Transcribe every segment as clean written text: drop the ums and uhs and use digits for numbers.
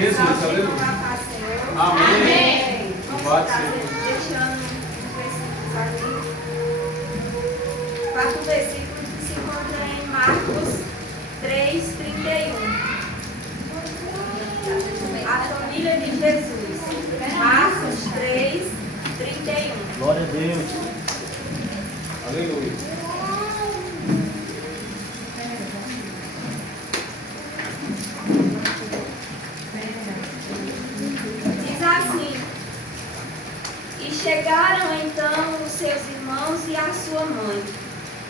Jesus, aleluia. Amém. Vamos estar deixando os versículos ali. 4 versículos que se encontram em Marcos 3:31. A família de Jesus. Marcos 3:31. Glória a Deus. Aleluia. Diz assim: E chegaram então os seus irmãos e a sua mãe,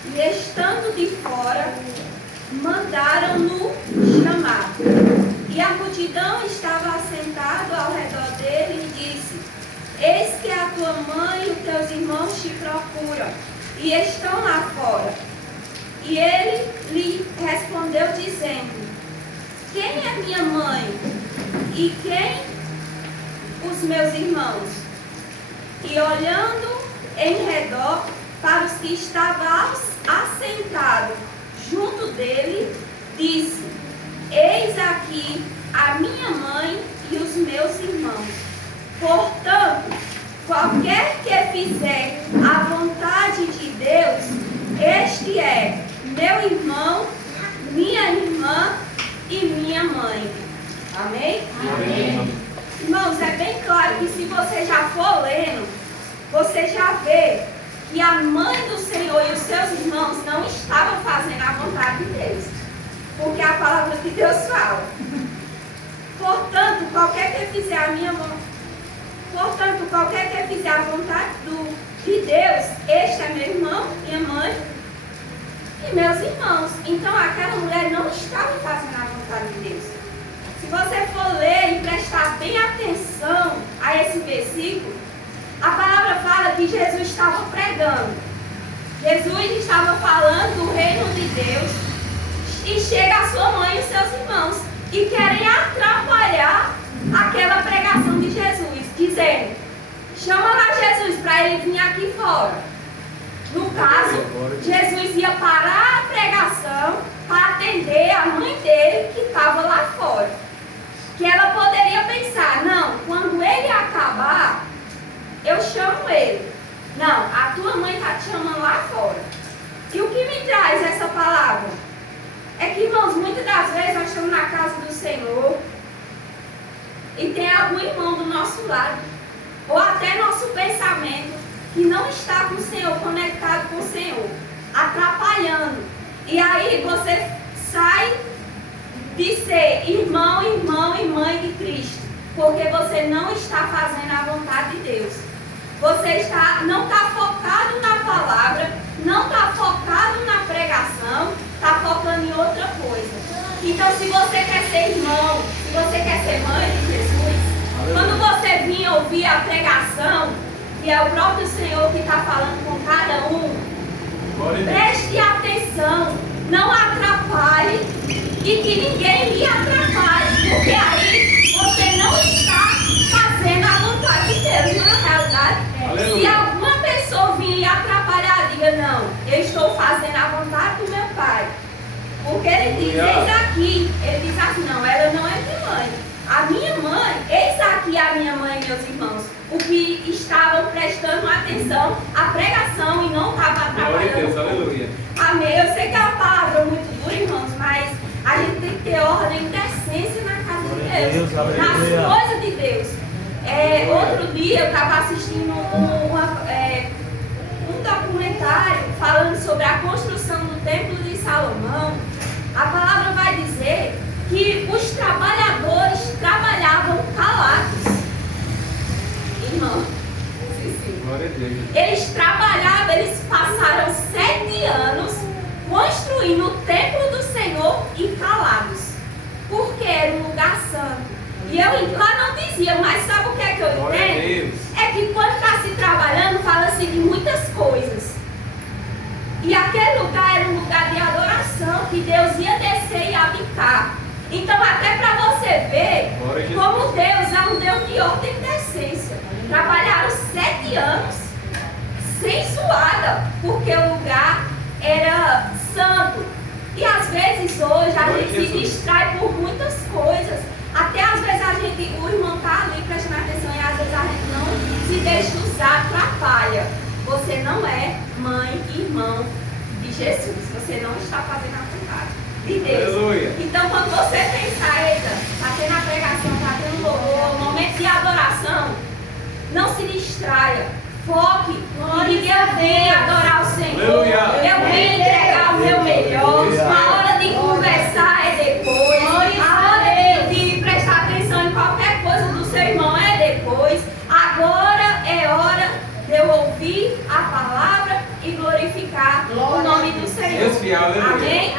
e estando de fora, mandaram-no chamar. E a multidão estava assentada ao redor dele e disse: Eis que a tua mãe e os teus irmãos te procuram, e estão lá fora. E ele lhe respondeu dizendo: Quem é minha mãe? E quem os meus irmãos? E olhando em redor para os que estavam assentados junto dele, disse: Eis aqui a minha mãe e os meus irmãos. Portanto, qualquer que fizer a vontade de Deus, este é meu irmão, minha irmã e minha mãe. Amém? Amém. Irmãos, é bem claro que se você já for lendo, você já vê que a mãe do Senhor e os seus irmãos não estavam fazendo a vontade de Deus. Porque a palavra de Deus fala. Portanto, qualquer que fizer a vontade de Deus, este é meu irmão, minha mãe e meus irmãos. Então aquela mulher não estava fazendo a vontade de Deus. Se você for ler e prestar bem atenção a esse versículo, a palavra fala que Jesus estava pregando. Jesus estava falando do reino de Deus e chega a sua mãe e os seus irmãos e querem atrapalhar aquela pregação de Jesus, dizendo: chama lá Jesus para ele vir aqui fora. No caso, Jesus ia parar a pregação para atender a mãe dele que estava lá fora. Que ela poderia pensar: não, quando ele acabar, eu chamo ele. Não, a tua mãe está te chamando lá fora. E o que me traz essa palavra? É que, irmãos, muitas das vezes nós estamos na casa do Senhor e tem algum irmão do nosso lado, ou até nosso pensamento, que não está com o Senhor, conectado com o Senhor, atrapalhando. E aí você sai de ser irmão, irmão e mãe de Cristo, porque você não está fazendo a vontade de Deus. Você não está focado na palavra, não está focado na pregação, está focando em outra coisa. Então, se você quer ser irmão, se você quer ser mãe de Jesus, quando você vir ouvir a pregação, que é o próprio Senhor que está falando com cada um, preste atenção, não atrapalhe e que ninguém lhe atrapalhe, porque aí você não está fazendo a vontade de Deus. Na realidade, se alguma pessoa vir lhe atrapalhar, diga: não, eu estou fazendo a vontade do meu Pai. Porque ele diz: eis aqui, ele diz assim: não, ela não é minha mãe. A minha mãe, eis aqui a minha mãe e meus irmãos, o que estavam prestando atenção à pregação e não estavam atrapalhando. Aleluia. Amém. Eu sei que é uma palavra muito dura, irmãos, mas a gente tem que ter ordem e decência na casa de Deus, nas coisas de Deus. Outro dia eu estava assistindo um documentário falando sobre a construção do Templo de Salomão. A palavra vai dizer que os trabalhadores trabalhavam calados. Irmão, eles trabalhavam, eles passaram 7 anos construindo o templo do Senhor e calados, porque era um lugar santo. E eu lá não dizia, mas sabe o que é que eu entendo? É que quando está se trabalhando, fala-se de muitas coisas. E aquele lugar era um lugar de adoração, que Deus ia descer e habitar. Então, até para você ver como Deus é um Deus de ordem e decência. Trabalharam 7 anos sem suada, porque o lugar era santo. E às vezes hoje a gente se distrai por muitas coisas. Até às vezes a gente textos atrapalham. Você não é mãe e irmão de Jesus. Você não está fazendo a vontade de Deus. Aleluia. Então, quando você pensar, eita, está tendo a pregação, está tendo louvor, momento de adoração, não se distraia. Foque e diga: eu vim adorar o Senhor. Eu vim entregar o meu melhor. A hora de conversar é depois. A hora de prestar atenção em qualquer coisa do seu irmão é depois. Agora é hora de eu ouvir a palavra e glorificar o nome do Senhor. Deus fiel, aleluia. Amém?